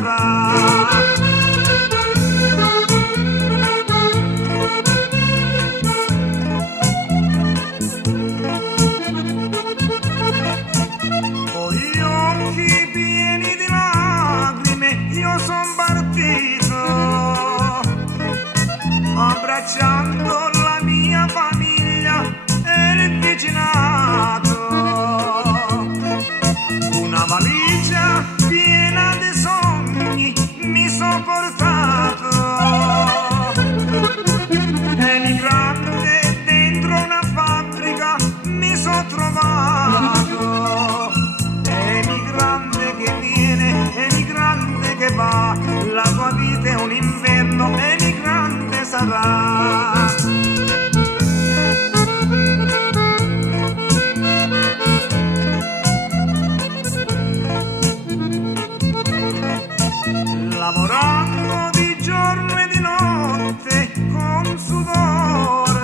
sarà. Con gli occhi pieni di lacrime io son partito, abbracciando la mia famiglia e il vicinato. Una valigia piena di sogni mi son portato, emigrante dentro una fabbrica mi son trovato. Emigrante che viene, emigrante che va, la tua vita è un inverno, emigrante sarà. Lavorando di giorno e di notte con sudore,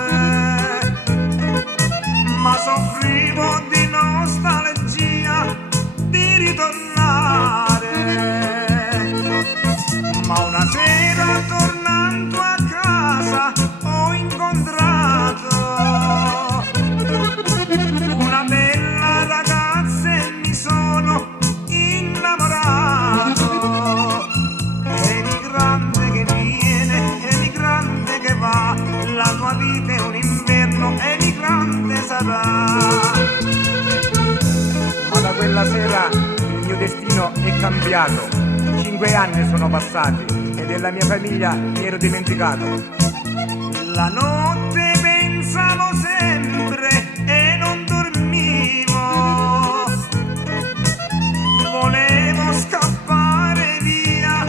ma soffrivo di nostalgia di ritornare. Ma una sera tornando a casa ho incontrato una bella ragazza e mi sono innamorato. Emigrante che viene, emigrante che va, la tua vita è un inverno, emigrante sarà. Ma da quella sera il mio destino è cambiato. 5 anni sono passati e della mia famiglia mi ero dimenticato. La notte pensavo sempre e non dormivo, volevo scappare via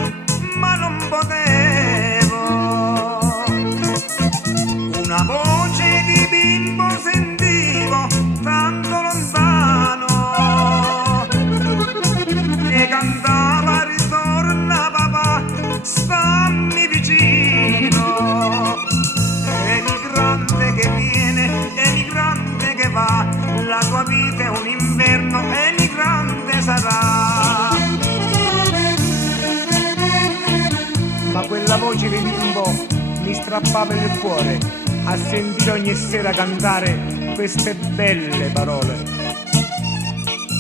ma non potevo. Una voce di bimbo sentivo tanto lontano che cantava ritorna papà, stammi vicino. Emigrante che viene, emigrante che va, la tua vita è un inverno, emigrante sarà. Ma quella voce di bimbo mi strappava il cuore a sentire ogni sera cantare queste belle parole.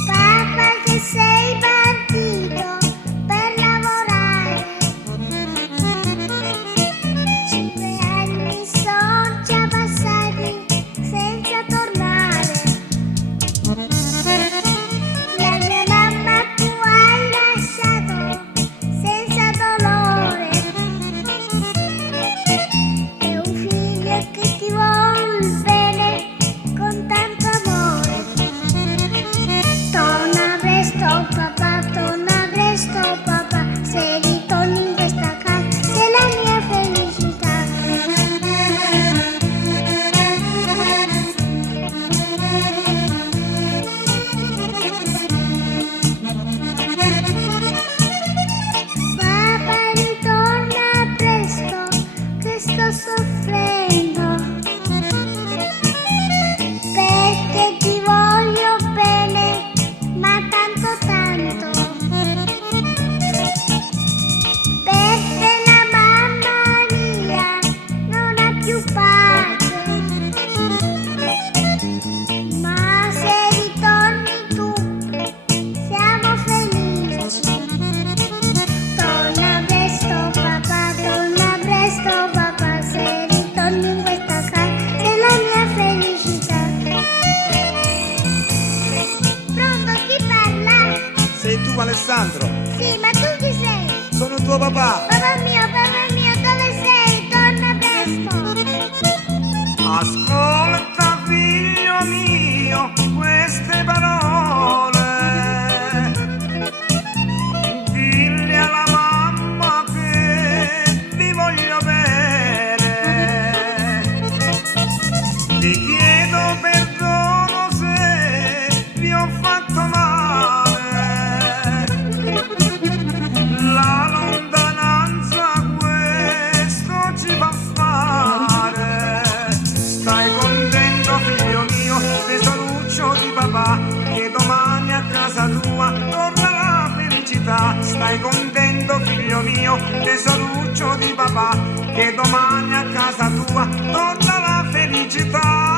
Papà che sei partito per lavorare, 5 anni sono già passati senza tornare. La mia mamma tu hai lasciato senza dolore, e un figlio che ti vuol bene con tanto amore. Torna presto papà, se ritorni in questa casa sei la mia felicità. Papà ritorna presto che sto soffrendo, perché ti voglio bene ma tanto tanto. Per te la mamma mia non ha più pace, ma se ritorni tu siamo felici. Torna presto papà, se ritorni in questa casa sei la mia felicità. Pronto, chi parla? Sei tu Alessandro? Sì, ma tu chi sei? Sono tuo papà. Papà mio, dove sei? Torna presto. Ascolta figlio mio queste parole, dilli alla mamma che ti voglio bene. Ti chiedo perdono se vi ho fatto male, la lontananza questo ci fa fare. Stai contento figlio mio, tesoruccio di papà, che domani a casa tua torna la felicità. felicità. Stai contento figlio mio, tesoruccio di papà, che domani a casa tua torna la felicità.